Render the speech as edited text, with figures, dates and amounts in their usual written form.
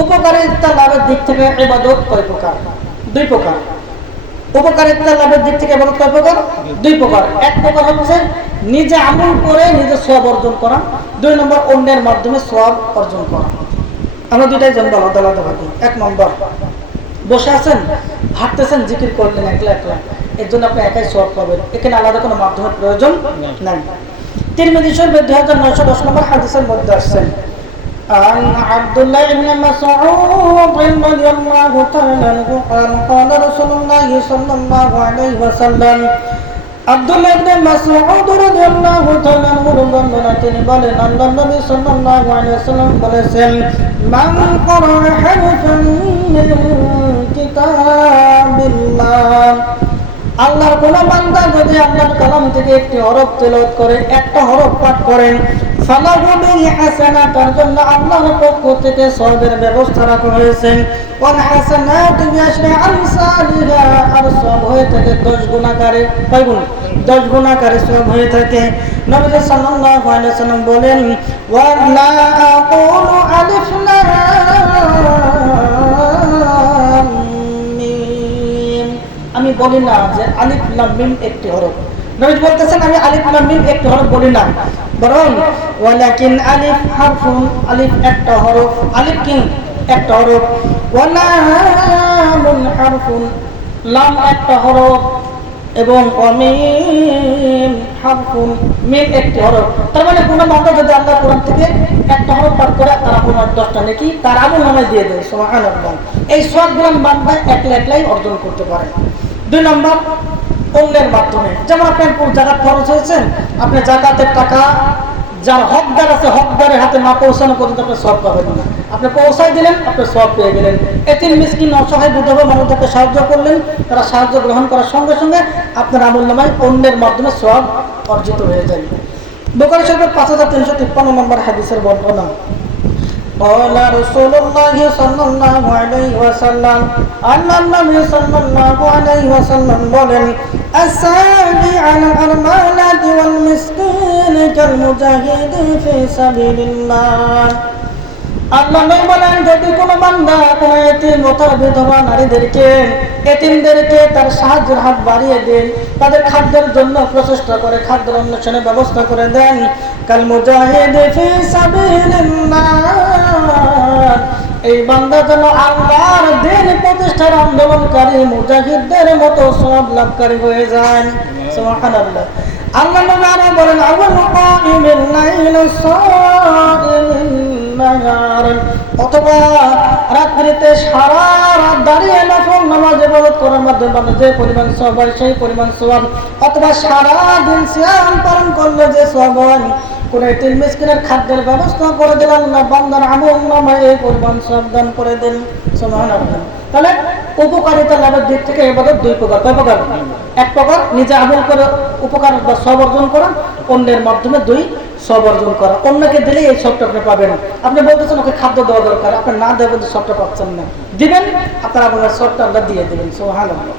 উপকারিতা লাভের দিক থেকে ইবাদত কয় প্রকার? দুই প্রকার। উপকারিতা লাভের দিক থেকে ইবাদত কয় প্রকার? দুই প্রকার। এক প্রকার হচ্ছে নিজে আমল করে নিজে সওয়াব অর্জন করা, দুই নম্বর অন্যের মাধ্যমে সওয়াব অর্জন করা। আমরা দুইটাই জানবো আলাদা আলাদা ভাবে। এক নম্বর, বসে আছেন, হাঁটতেছেন, জিকির করলেন একলা একলা, এর জন্য আপনি একাই সওয়াব পাবেন, এখানে আলাদা কোনো মাধ্যমের প্রয়োজন নাই। তিরমিজি শরীফের 2910 নম্বর হাদিসের মধ্যে আসছেন, عن عبد الله بن مسعود رضي الله تعالى عنه قال قال رسول الله صلى الله عليه وسلم আব্দুল্লাহ ইবনে মাসউদ রাদিয়াল্লাহু তাআলা আনহু বর্ণনা তিনি বলেন, আল্লাহর নবী সাল্লাল্লাহু আলাইহি ওয়াসাল্লাম বলেছেন, মান ক্বারা হারফান মিন কিতাবিল্লাহ, আল্লাহর কোন বান্দা যদি আল্লাহর কালাম থেকে একটি হরফ তেলাওয়াত করে, একটা হরফ পাঠ করেন, ফালাহু বিহি হাসানাহ, তার জন্য আল্লাহর পক্ষ থেকে সওয়াবের ব্যবস্থা রাখা হয়েছে। ওয়াল হাসানাতু বিআশরি আমসালিহা, আর সওয়াব হয়ে থাকে 10 গুণ আকারে। কয় গুণ? 10 গুণ আকারে সওয়াব হয়ে থাকে। নবী সাল্লাল্লাহু আলাইহি ওয়াসাল্লাম বলেন, ওয়া লা আকুলু আলিফ লাম মিম, আমি বলি না যে আলিফ লাম মিম একটি হরফ। নবী বলতেছেন আমি আলিফ লাম মিম একটি হরফ বলি না, বরং ওয়ালাকিন আলিফ হারফুন, আলিফ একটা হরফ, আলিফ কি একটা হরফ, ওয়া লামুন হারফুন, লাম একটা হরফ, এবং ওয়া মিম হারফুন, মিম একটি হরফ। তার মানে কোন বান্দা যদি আল্লাহ কোরআন থেকে একটা হরফ পাঠ করে, তার আপনার 10টা নেকি তার আমলনামায় দিয়ে দেয়। সুবহানাল্লাহ। এই সবগুলো বান্দা একলা একলাই অর্জন করতে পারে। দুই নম্বর, অন্যের মাধ্যমে। যেমন আপনার জাকাত খরচ হয়েছেন, আপনি জাকাতের টাকা যার হকদার আছে, হকদারের হাতে না পৌঁছানো পর্যন্ত আপনি সওয়াব পাবেন না। আপনি পৌঁছাই দিলেন, আপনি সওয়াব পেয়ে গেলেন। এতিম মিসকিন অসহায় বিধবা মানুষদেরকে সাহায্য করলেন, তারা সাহায্য গ্রহণ করার সঙ্গে সঙ্গে আপনার আমলনামায় অন্যের মাধ্যমে সওয়াব অর্জিত হয়ে যায়। বুখারী শরীফের 5353 নম্বর হাদিসের বর্ণনা, قال رسول الله صلى الله عليه وسلم, আল্লাহর নবী সাল্লাল্লাহু আলাইহি ওয়াসাল্লাম বলেন, الساعي على الأرملة والمسكين كالمجاهد في سبيل الله, আল্লাহ নবী বলেন, যদি কোনো বান্দা কোনো এতিম অথবা বিধবা নারীদেরকে, এতিমদেরকে তার সাহায্যের হাত বাড়িয়ে দেন, তাদের খাদ্যের জন্য প্রচেষ্টা করে, খাদ্যের অন্বেষণের ব্যবস্থা করে দেন, কাল মুজাহিদ ফি সাবিলিল্লাহ, এই বান্দা যেন আল্লাহর দ্বীন প্রতিষ্ঠার আন্দোলনকারী মুজাহিদদের মতো সওয়াব লাভকারী হয়ে যায়। সুবহানাল্লাহ। আল্লাহ নবী আরো বলেন, আওয়াল কাইমিল লাইল সাইমিন নাহার, অথবা রাত্রিতে সারা রাত দাঁড়িয়ে নফল নামাজ ইবাদত করার মাধ্যমে যে পরিমাণ সওয়াব হয় সেই পরিমাণ সওয়াব, অথবা সারা দিন সিয়াম পালন করলে যে সওয়াব হয়, কোন এতিম মিসকিনের খাদ্যের ব্যবস্থা করে দিলেন না, বান্দার আমলনামায় এই পরিমাণ সওয়াব দান করে দেন। সুবহানাল্লাহ। তাহলে উপকারিতা লাভের দিক থেকে ইবাদত দুই প্রকার। কয় প্রকার? এক প্রকার নিজে আমল করে উপকার বা সওয়াব অর্জন করা, অন্যের মাধ্যমে দুই সওয়াব অর্জন করা। অন্যকে দিলেই এই সবটা আপনি পাবেন। আপনি বলতেছেন ওকে খাদ্য দেওয়া দরকার, আপনি না দেবেন সবটা পাচ্ছেন না, দিবেন, আপনার আপনার সবটা আল্লাহ দিয়ে দেবেন। সুবহানাল্লাহ।